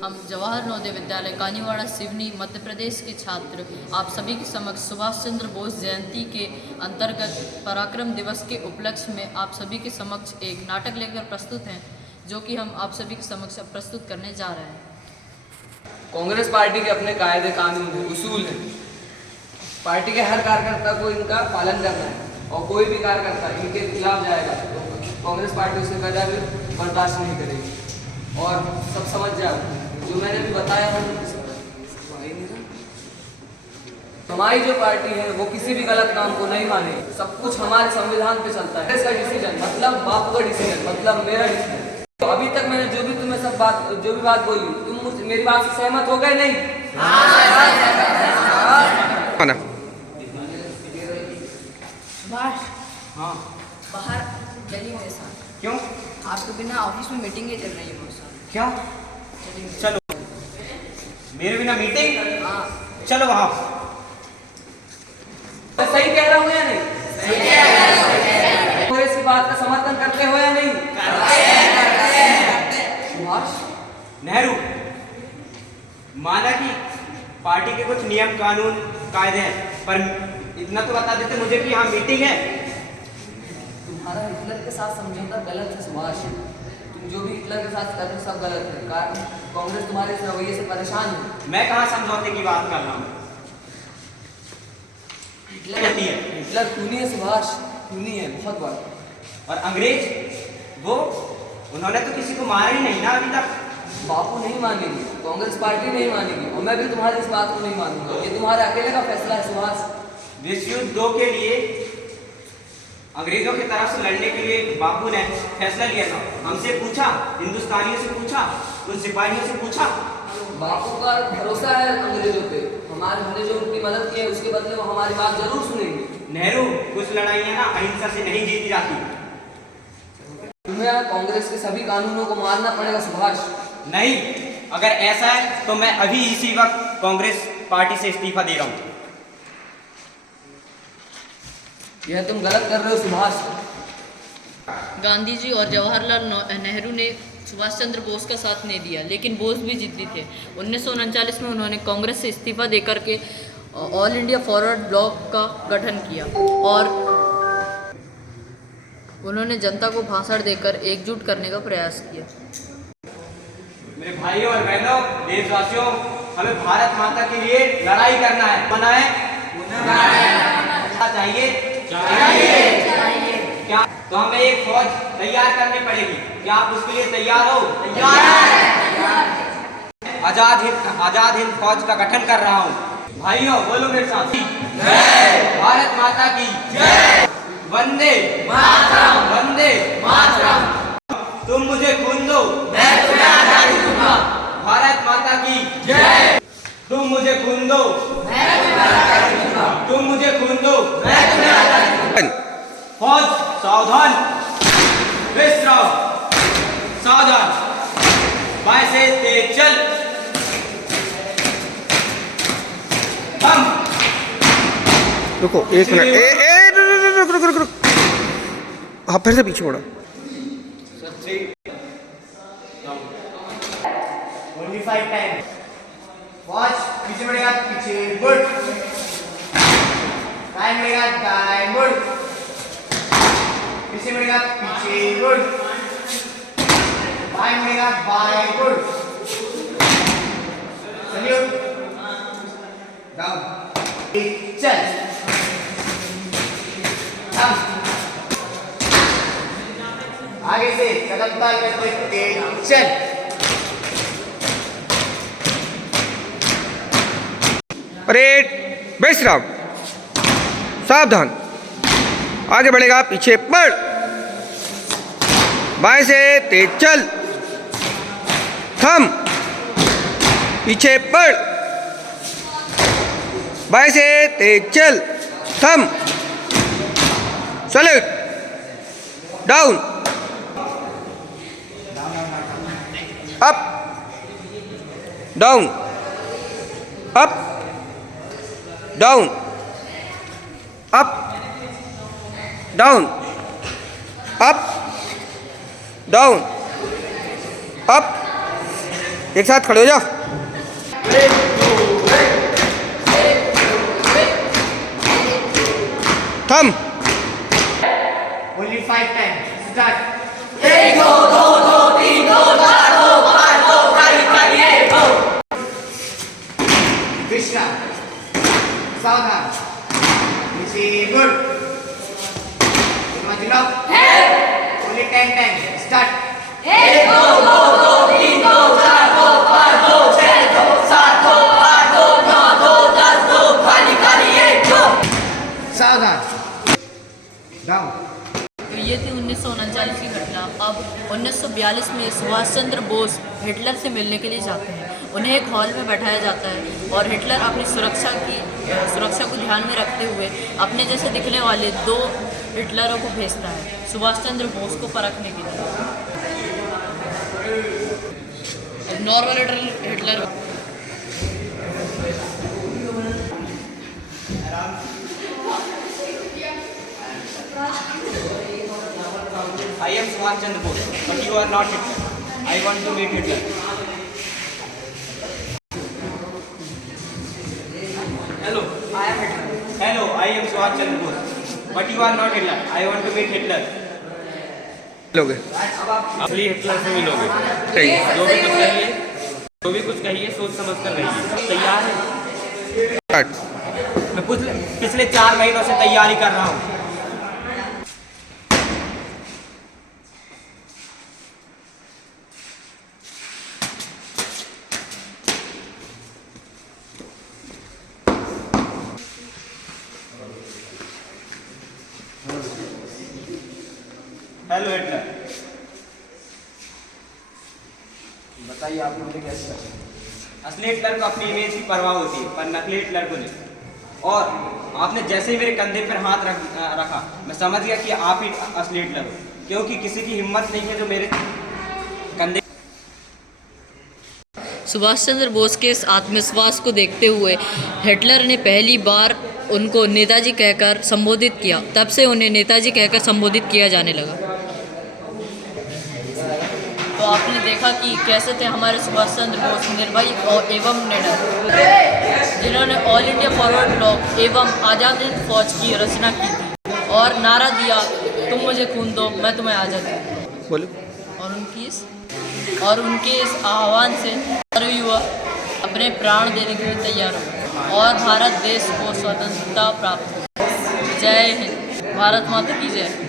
हम जवाहर नवोदय विद्यालय कानीवाड़ा सिवनी मध्य प्रदेश के छात्र आप सभी के समक्ष सुभाष चंद्र बोस जयंती के अंतर्गत पराक्रम दिवस के उपलक्ष्य में आप सभी के समक्ष एक नाटक लेकर प्रस्तुत हैं, जो कि हम आप सभी के समक्ष प्रस्तुत करने जा रहे हैं। कांग्रेस पार्टी के अपने कायदे कानून हैं, उसूल हैं। पार्टी के हर कार्यकर्ता को इनका पालन करना है और कोई भी कार्यकर्ता इनके खिलाफ जाएगा तो कांग्रेस पार्टी उसे कदापि बर्दाश्त नहीं करेगी। और सब समझ जाओ जो मैंने भी बताया है, हमारी जो पार्टी है वो किसी भी गलत काम को नहीं मानेगी। सब कुछ हमारे संविधान पे चलता है। इसका डिसीजन मतलब बापू का डिसीजन मतलब मेरा डिसीजन। तो अभी तक मैंने जो भी बात बोली, तुम मेरी बात से सहमत हो गए नहीं? सुभाष, हाँ, बाहर चलिए मेरे साथ। क्यों? आपके बिना ऑफिस में मीटिंगें चल रही है बहुत सारी। क्या? चलिए। चलो, मेरे बिना मीटिंग? हाँ, चलो वहाँ। तो सही कह रहा हूँ या नहीं? कांग्रेस की बात का समर्थन करते हो या नहीं? सुभाष, नेहरू, माना कि पार्टी के कुछ नियम कानून कायदे हैं, पर इतना तो बता देते मुझे कि यहाँ मीटिंग है। तुम्हारा हिटलर के साथ समझौता गलत है सुभाष। तुम जो भी हिटलर के साथ कर रहे हो सब गलत है। कांग्रेस तुम्हारे इस रवैये से परेशान है। मैं कहाँ समझौते की बात कर रहा हूँ? हिटलर खूनी है सुभाष, खूनी है बहुत बड़ा। और अंग्रेज, वो उन्होंने तो किसी को मारा ही नहीं ना अभी तक। बापू नहीं मानेगी, कांग्रेस पार्टी नहीं मानेगी और मैं भी तुम्हारी इस बात को नहीं मानूंगा। ये तुम्हारे अकेले का फैसला है सुभाष। विश्व युद्ध 2 के लिए अंग्रेजों की तरफ से लड़ने के लिए बापू ने फैसला लिया था। हमसे पूछा, हिंदुस्तानियों से पूछा, उन सिपाहियों से पूछा। बापू का भरोसा है अंग्रेजों पे। हमने जो उनकी मदद की है उसके बदले वो हमारी बात जरूर सुनेंगे। नेहरू, कुछ लड़ाइयाँ ना अहिंसा से नहीं जीती जाती। तुम्हें कांग्रेस के सभी कानूनों को मानना पड़ेगा सुभाष। नहीं, अगर ऐसा है तो मैं अभी इसी वक्त कांग्रेस पार्टी से इस्तीफा दे रहा हूँ। यह तुम गलत कर रहे हो सुभाष। गांधी जी और जवाहरलाल नेहरू ने सुभाष चंद्र बोस का साथ नहीं दिया, लेकिन बोस भी जिद्दी थे। 1939 में उन्होंने कांग्रेस से इस्तीफा देकर के ऑल इंडिया फॉरवर्ड ब्लॉक का गठन किया और उन्होंने जनता को भाषण देकर एकजुट करने का प्रयास किया। मेरे भाइयों और बहनों, देशवासियों, हमें भारत माता के लिए लड़ाई करना है। बनाए चाहिए क्या? तो हमें एक फौज तैयार करनी पड़ेगी। क्या आप उसके लिए तैयार हो? आजाद हिंद फौज का गठन कर रहा हूँ। भाइयों, बोलो मेरे साथ, जय भारत माता की जय, वंदे मातरम, वंदे मातरम। तुम मुझे खून दो, मैं तुम्हें आजादी दूंगा। भारत माता की जय। तुम मुझे खून दो, मैं तुम्हें आजादी दूंगा। तुम मुझे खून दो, मैं तुम्हें आजादी दूंगा। फौज सावधान, विश्राम, सावधान, बाएं से तेज चल। हम रुको एक मिनट, रुक। हाँ, फिर से पीछे मुड़ा। Only 5 times. Watch, पीछे बढ़ेगा, पीछे मुड़। दाएं बढ़ेगा, दाएं मुड़। पीछे बढ़ेगा, पीछे मुड़। बाएं बढ़ेगा, बाएं मुड़। सैल्यूट। डाउन। चल। आगे से कदम ताल करते हुए चल। परेड, विश्राम, सावधान, आगे बढ़ेगा, पीछे बढ़, बाएं से तेज चल, थम, पीछे बढ़, बाएं से तेज चल, थम, salute, down, up, down, up, down, up, down, up, down, up, एक साथ खड़े हो जाओ। थम। Only 5 times. Start. Krishna. Saudhan. Easy. Good. Much love. Only 10 times. Start. सावधान। Down. तो ये थी 1939 की घटना। अब 1942 में सुभाष चंद्र बोस हिटलर से मिलने के लिए जाते हैं। उन्हें एक हॉल में बैठाया जाता है और हिटलर अपनी सुरक्षा को ध्यान में रखते हुए अपने जैसे दिखने वाले 2 हिटलरों को भेजता है सुभाष चंद्र बोस को परखने के लिए। Normal Hitler I am Subhash Chandra Bose, but you are not Hitler. I want to meet Hitler. Hello, I am Hitler. Hello, I am Subhash Chandra Bose, but you are not Hitler. I want to meet Hitler. लोगे असली Hitler से मिलोगे। सही। जो भी कुछ कहिए सोच समझ कर रहिए। तैयार है? स्टार्ट। मैं पिछले 4 महीनों से तैयारी कर रहा हूँ। Hello Hitler. बताइए आप मुझे कैसे? असली हिटलर को अपनी इमेज की परवाह होती है, पर नकली हिटलर को नहीं। और आपने जैसे ही मेरे कंधे पर हाथ रखा, मैं समझ गया कि आप ही असली हिटलर हो, क्योंकि किसी की हिम्मत नहीं है जो मेरे कंधे। सुभाष चंद्र बोस के इस आत्मविश्वास को देखते हुए हिटलर ने पहली बार उनको नेताजी कहकर संबोधित किया। तब से उन्हें नेताजी कहकर संबोधित किया जाने लगा। तो आपने देखा कि कैसे थे हमारे सुभाष चंद्र बोस निर्भय और एवं निडर, जिन्होंने ऑल इंडिया फॉरवर्ड ब्लॉक एवं आज़ाद हिंद फौज की रचना की थी और नारा दिया, तुम मुझे खून दो मैं तुम्हें आज़ाद दूँ। बोलो। और उनके इस आह्वान से सर्व युवा अपने प्राण देने के लिए तैयार हो और भारत देश को स्वतंत्रता प्राप्त हो। जय हिंद। भारत माता की जय।